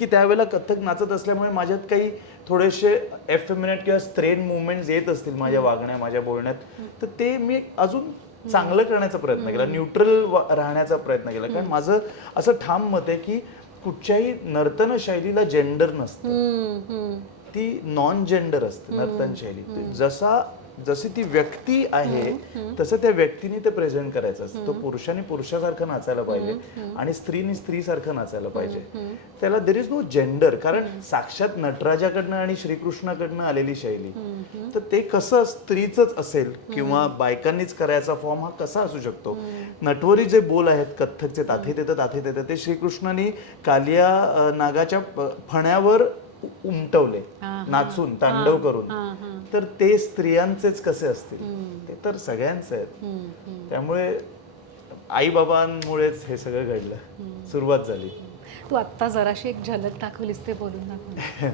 की त्यावेळेला कथ्थक नाचत असल्यामुळे माझ्यात काही थोडेसे एफेमिनेट किंवा स्ट्रेन मुवमेंट्स येत असतील माझ्या वागण्यात, माझ्या बोलण्यात, तर ते मी अजून चांगलं करण्याचा प्रयत्न केला, न्यूट्रल राहण्याचा प्रयत्न केला. कारण माझं असं ठाम मत आहे की कुठच्याही नर्तन शैलीला जेंडर नसतं, ती नॉन जेंडर असते नर्तन शैली. जशी ती व्यक्ती आहे तसं त्या व्यक्तीने ते प्रेझेंट करायचं असतं. तो पुरुषाने पुरुषासारखं नाचायला पाहिजे आणि स्त्रीने स्त्रीसारखं नाचायला पाहिजे. त्याला देर इज नो जेंडर, कारण साक्षात नटराजाकडनं आणि श्रीकृष्णाकडनं आलेली शैली. तर ते कसं स्त्रीचंच असेल किंवा बायकांनीच करायचा फॉर्म हा कसा असू शकतो. नटवरी जे बोल आहेत कथ्थकचे, ताथे तेथे ते श्रीकृष्णाने कालिया नागाच्या फण्यावर उमटवले नाचून, तांडव करून. तर ते स्त्रियांचेच कसे असतील, ते तर सगळ्यांचे आहेत. त्यामुळे आई बाबांमुळेच हे सगळं घडलं, सुरुवात झाली. तू आत्ता जराशी एक झलक दाखवलीस, ते बोलून दाखव.